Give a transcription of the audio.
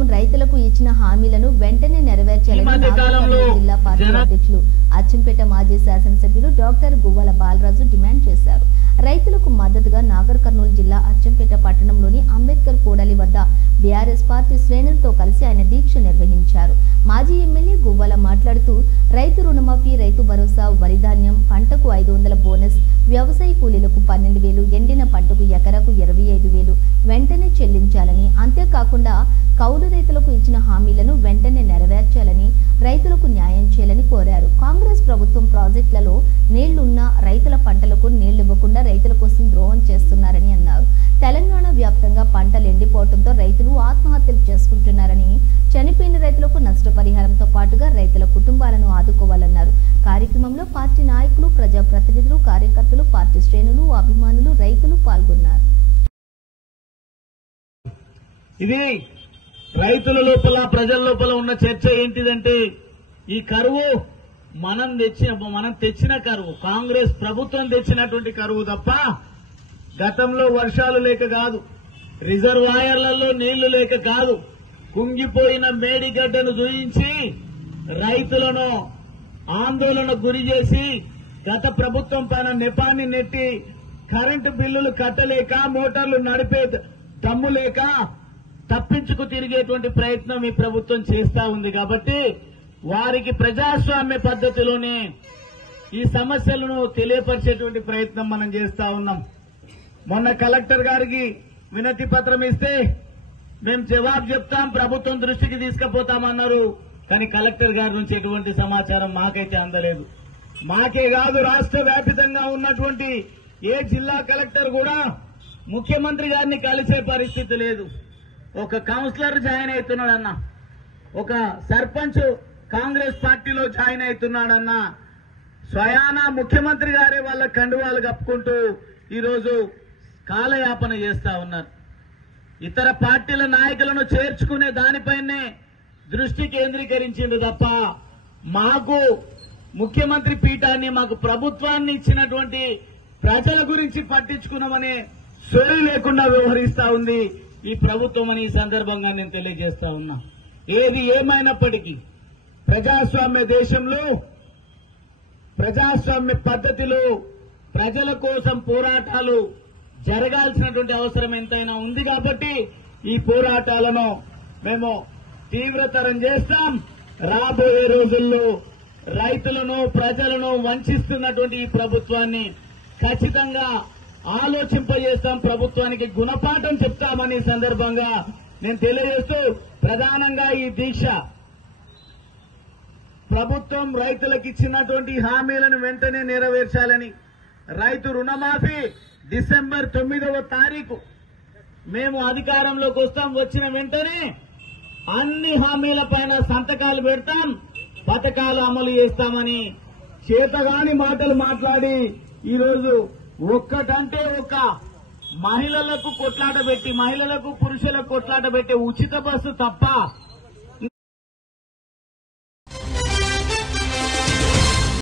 ప్రభుత్వం రైతులకు ఇచ్చిన హామీలను వెంటనే నెరవేర్చాలని జిల్లా పార్టీ అధ్యక్షులు అచ్చంపేట మాజీ శాసనసభ్యులు డాక్టర్ గువ్వల బాలరాజు డిమాండ్ చేశారు. రైతులకు మద్దతుగా నాగర్ కర్నూలు జిల్లా అచ్చంపేట పట్టణంలోని అంబేద్కర్ కూడలి వద్ద బీఆర్ఎస్ పార్టీ శ్రేణులతో కలిసి ఆయన దీక్ష నిర్వహించారు. మాజీ ఎమ్మెల్యే గువ్వల మాట్లాడుతూ రైతు రుణమాఫీ, రైతు భరోసా, వరిధాన్యం, పంటకు 500 బోనస్, వ్యవసాయ కూలీలకు 12,000, ఎండిన పంటకు ఎకరాకు 25,000 వెంటనే చెల్లించాలని, అంతేకాకుండా కౌలు రైతులకు ఇచ్చిన హామీలను వెంటనే నెరవేర్చాలని, రైతులకు న్యాయం చేయాలని కోరారు. కాంగ్రెస్ ప్రభుత్వం ప్రాజెక్టులలో నీళ్లున్నా రైతుల పంటలకు నీళ్లివ్వకుండా రైతుల కోసం ద్రోహం చేస్తున్నారని అన్నారు. తెలంగాణ వ్యాప్తంగా పంటలు ఎండిపోవడంతో రైతులు ఆత్మహత్యలు చేసుకుంటున్నారని, చనిపోయిన రైతులకు నష్టపరిహారంతో పాటుగా రైతుల కుటుంబాలను ఆదుకోవాలన్నారు. కార్యక్రమంలో పార్టీ నాయకులు, ప్రజాప్రతినిధులు, కార్యకర్తలు, పార్టీ శ్రేణులు, అభిమానులు, రైతులు పాల్గొన్నారు. ఇది రైతుల లోపల, ప్రజల లోపల ఉన్న చర్చ ఏంటిదంటే, ఈ కరువు మనం తెచ్చిన కరువు, కాంగ్రెస్ ప్రభుత్వం తెచ్చినటువంటి కరువు తప్ప గతంలో వర్షాలు లేక కాదు, రిజర్వాయర్లలో నీళ్లు లేక కాదు, కుంగిపోయిన మేడిగడ్డను చూయించి రైతులను ఆందోళన గురి చేసి గత ప్రభుత్వం పైన నెపాన్ని నెట్టి కరెంటు బిల్లులు కట్టలేక, మోటార్లు నడిపే దమ్ము లేక తప్పించుకు తిరిగేటువంటి ప్రయత్నం ఈ ప్రభుత్వం చేస్తా ఉంది. కాబట్టి వారికి ప్రజాస్వామ్య పద్ధతిలోనే ఈ సమస్యలను తెలియపరిచేటువంటి ప్రయత్నం మనం చేస్తా ఉన్నాం. మొన్న కలెక్టర్ గారికి వినతి పత్రం ఇస్తే మేము జవాబు చెప్తాం, ప్రభుత్వం దృష్టికి తీసుకుపోతామన్నారు. కానీ కలెక్టర్ గారి నుంచి ఎటువంటి సమాచారం మాకైతే అందలేదు. మాకే కాదు, రాష్ట్ర వ్యాపితంగా ఉన్నటువంటి ఏ జిల్లా కలెక్టర్ కూడా ముఖ్యమంత్రి గారిని కలిసే పరిస్థితి లేదు. ఒక కౌన్సిలర్ జాయిన్ అవుతున్నాడన్నా, ఒక సర్పంచ్ కాంగ్రెస్ పార్టీలో జాయిన్ అవుతున్నాడన్నా, స్వయాన ముఖ్యమంత్రి గారే వాళ్ళ కండువాలు కప్పుకుంటూ ఈరోజు కాలయాపన చేస్తా ఉన్నారు. ఇతర పార్టీల నాయకులను చేర్చుకునే దానిపైనే దృష్టి కేంద్రీకరించింది తప్ప మాకు ముఖ్యమంత్రి పీఠాన్ని, మాకు ప్రభుత్వాన్ని ఇచ్చినటువంటి ప్రజల గురించి పట్టించుకున్నామనే సోయి లేకుండా వ్యవహరిస్తా ఉంది ఈ ప్రభుత్వం అని ఈ సందర్భంగా నేను తెలియజేస్తా ఉన్నా. ఏది ఏమైనప్పటికీ ప్రజాస్వామ్య దేశంలో, ప్రజాస్వామ్య పద్ధతిలో ప్రజల కోసం పోరాటాలు జరగాల్సినటువంటి అవసరం ఎంతైనా ఉంది. కాబట్టి ఈ పోరాటాలను మేము తీవ్రతరం చేస్తాం. రాబోయే రోజుల్లో రైతులను, ప్రజలను వంచిస్తున్నటువంటి ఈ ప్రభుత్వాన్ని ఖచ్చితంగా ఆలోచింపజేస్తాం, ప్రభుత్వానికి గుణపాఠం చెప్తామని సందర్భంగా నేను తెలియజేస్తూ, ప్రధానంగా ఈ దీక్ష ప్రభుత్వం రైతులకు ఇచ్చినటువంటి హామీలను వెంటనే నెరవేర్చాలని, రైతు రుణమాఫీ డిసెంబర్ 9వ తారీఖు మేము అధికారంలోకి వస్తాం, వచ్చిన వెంటనే అన్ని హామీలపైన సంతకాలు పెడతాం, పథకాలు అమలు చేస్తామని చేతగాని మాటలు మాట్లాడి ఈరోజు ఒక్కటంటే ఒక్క మహిళలకు కొట్లాట పెట్టి, మహిళలకు పురుషులకు కొట్లాట పెట్టే ఉచిత బస్సు తప్ప